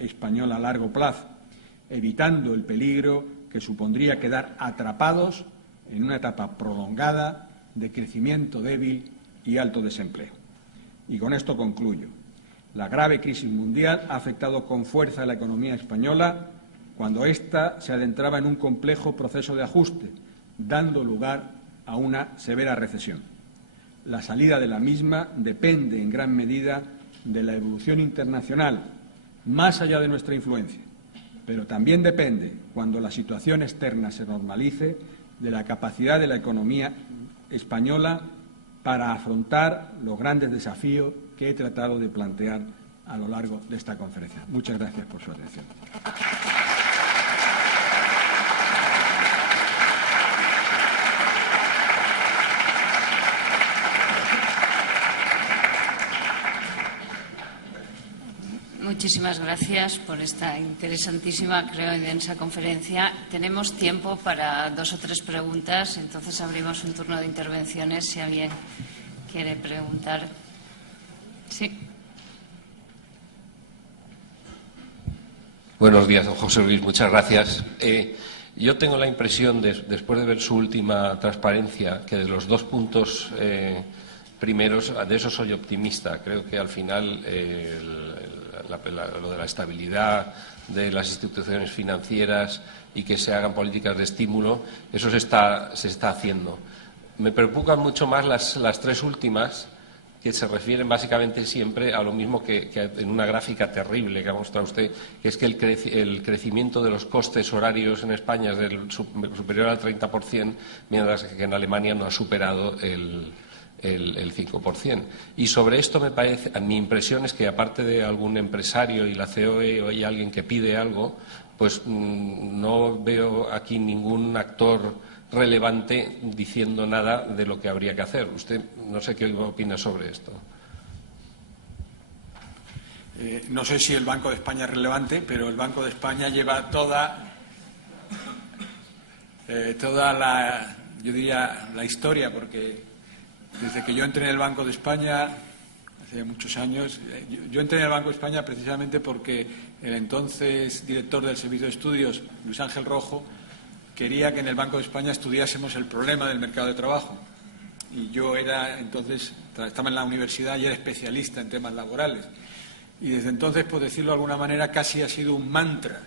española a largo plazo, evitando el peligro que supondría quedar atrapados en una etapa prolongada de crecimiento débil y alto desempleo. Y con esto concluyo. La grave crisis mundial ha afectado con fuerza a la economía española cuando ésta se adentraba en un complejo proceso de ajuste, dando lugar a una severa recesión. La salida de la misma depende en gran medida de la evolución internacional, más allá de nuestra influencia, pero también depende, cuando la situación externa se normalice, de la capacidad de la economía española para afrontar los grandes desafíos que he tratado de plantear a lo largo de esta conferencia. Muchas gracias por su atención. Muchísimas gracias por esta interesantísima, creo, y densa conferencia. Tenemos tiempo para 2 o 3 preguntas, entonces abrimos un turno de intervenciones si alguien quiere preguntar. Sí. Buenos días, don José Luis. Muchas gracias. Yo tengo la impresión, después de ver su última transparencia, que de los 2 puntos primeros, de eso soy optimista. Creo que al final lo de la estabilidad de las instituciones financieras y que se hagan políticas de estímulo, eso se está haciendo. Me preocupan mucho más las 3 últimas, que se refieren básicamente siempre a lo mismo que en una gráfica terrible que ha mostrado usted, que es que el crecimiento de los costes horarios en España es superior al 30%, mientras que en Alemania no ha superado el 5%. Y sobre esto me parece, mi impresión es que aparte de algún empresario y la COE o hay alguien que pide algo, pues no veo aquí ningún actor relevante diciendo nada de lo que habría que hacer. Usted no sé qué opina sobre esto. No sé si el Banco de España es relevante, pero el Banco de España lleva toda la, yo diría, la historia, porque desde que yo entré en el Banco de España, hace muchos años, yo entré en el Banco de España precisamente porque el entonces director del Servicio de Estudios, Luis Ángel Rojo, quería que en el Banco de España estudiásemos el problema del mercado de trabajo. Y yo estaba en la universidad y era especialista en temas laborales. Y desde entonces, por decirlo de alguna manera, casi ha sido un mantra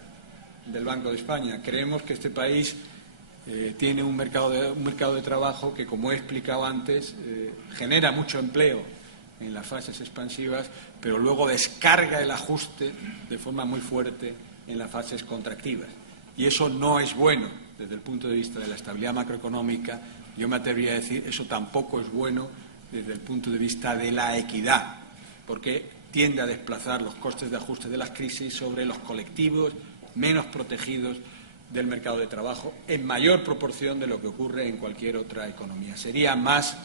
del Banco de España. Creemos que este país tiene un mercado de trabajo que, como he explicado antes, genera mucho empleo en las fases expansivas, pero luego descarga el ajuste de forma muy fuerte en las fases contractivas. Y eso no es bueno desde el punto de vista de la estabilidad macroeconómica. Yo me atrevería a decir eso tampoco es bueno desde el punto de vista de la equidad, porque tiende a desplazar los costes de ajuste de las crisis sobre los colectivos menos protegidos del mercado de trabajo en mayor proporción de lo que ocurre en cualquier otra economía. Sería más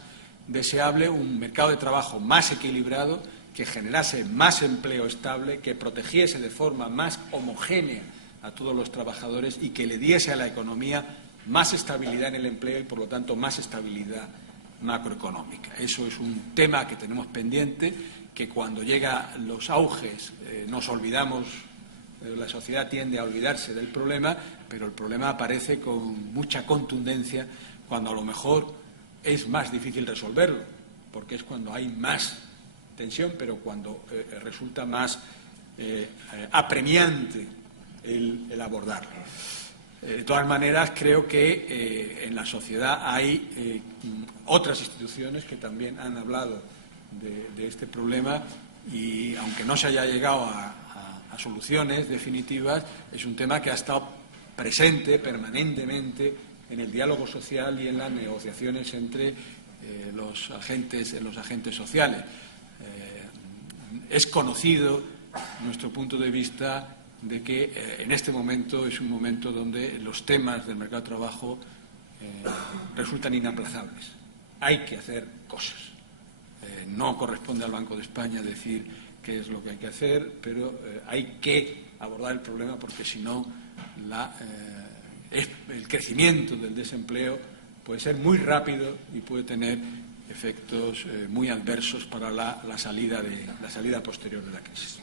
deseable un mercado de trabajo más equilibrado, que generase más empleo estable, que protegiese de forma más homogénea a todos los trabajadores y que le diese a la economía más estabilidad en el empleo y, por lo tanto, más estabilidad macroeconómica. Eso es un tema que tenemos pendiente, que cuando llegan los auges nos olvidamos. La sociedad tiende a olvidarse del problema, pero el problema aparece con mucha contundencia cuando a lo mejor es más difícil resolverlo, porque es cuando hay más tensión, pero cuando resulta más apremiante el abordarlo. De todas maneras, creo que en la sociedad hay otras instituciones que también han hablado de este problema y, aunque no se haya llegado a soluciones definitivas, es un tema que ha estado presente permanentemente en el diálogo social y en las negociaciones entre los agentes sociales. Es conocido nuestro punto de vista de que en este momento es un momento donde los temas del mercado de trabajo resultan inaplazables. Hay que hacer cosas. No corresponde al Banco de España decir qué es lo que hay que hacer, pero hay que abordar el problema, porque si no el crecimiento del desempleo puede ser muy rápido y puede tener efectos muy adversos para la salida posterior de la crisis.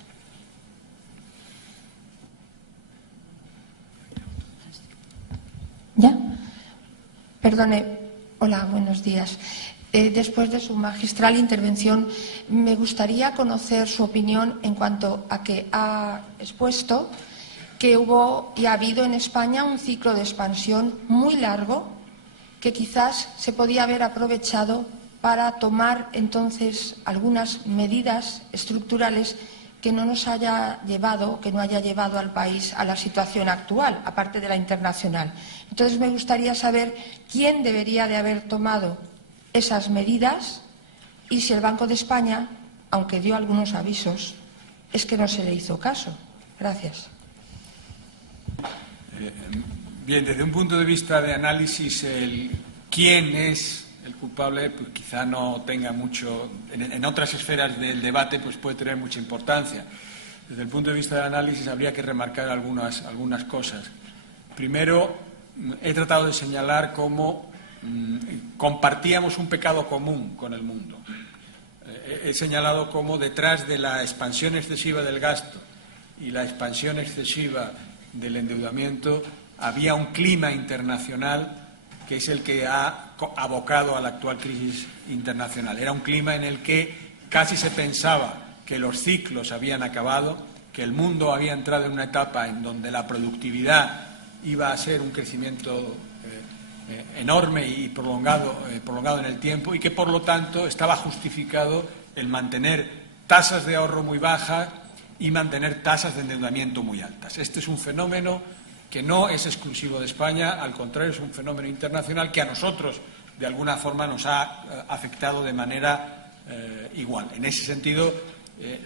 ¿Ya? Perdone. Hola, buenos días. Después de su magistral intervención, me gustaría conocer su opinión en cuanto a que ha expuesto que hubo y ha habido en España un ciclo de expansión muy largo que quizás se podía haber aprovechado para tomar entonces algunas medidas estructurales que no nos haya llevado, que no haya llevado al país a la situación actual, aparte de la internacional. Entonces me gustaría saber quién debería de haber tomado esas medidas y si el Banco de España, aunque dio algunos avisos, es que no se le hizo caso. Gracias. Bien, desde un punto de vista de análisis, el quién es el culpable, pues quizá no tenga mucho, en otras esferas del debate, pues puede tener mucha importancia. Desde el punto de vista del análisis habría que remarcar algunas cosas. Primero, he tratado de señalar cómo compartíamos un pecado común con el mundo. He señalado cómo detrás de la expansión excesiva del gasto y la expansión excesiva del endeudamiento había un clima internacional que es el que ha abocado a la actual crisis internacional. Era un clima en el que casi se pensaba que los ciclos habían acabado, que el mundo había entrado en una etapa en donde la productividad iba a ser un crecimiento enorme y prolongado en el tiempo, y que por lo tanto estaba justificado el mantener tasas de ahorro muy bajas y mantener tasas de endeudamiento muy altas. Este es un fenómeno que no es exclusivo de España, al contrario, es un fenómeno internacional que a nosotros de alguna forma nos ha afectado de manera igual. En ese sentido,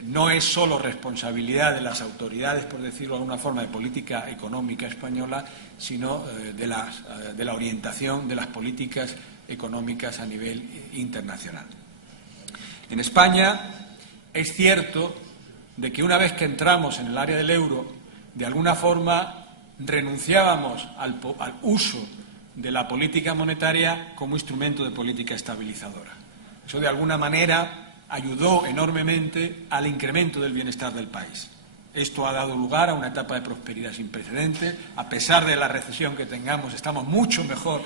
no es solo responsabilidad de las autoridades, por decirlo de alguna forma, de política económica española, sino de la orientación de las políticas económicas a nivel internacional. En España es cierto de que una vez que entramos en el área del euro, de alguna forma renunciábamos al uso de la política monetaria como instrumento de política estabilizadora. Eso, de alguna manera, ayudó enormemente al incremento del bienestar del país. Esto ha dado lugar a una etapa de prosperidad sin precedentes. A pesar de la recesión que tengamos, estamos mucho mejor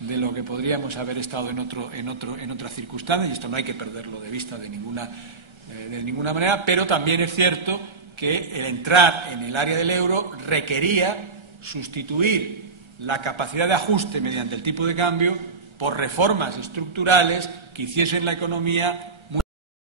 de lo que podríamos haber estado en otras circunstancias, y esto no hay que perderlo de vista de ninguna manera, pero también es cierto que el entrar en el área del euro requería sustituir la capacidad de ajuste mediante el tipo de cambio por reformas estructurales que hiciesen la economía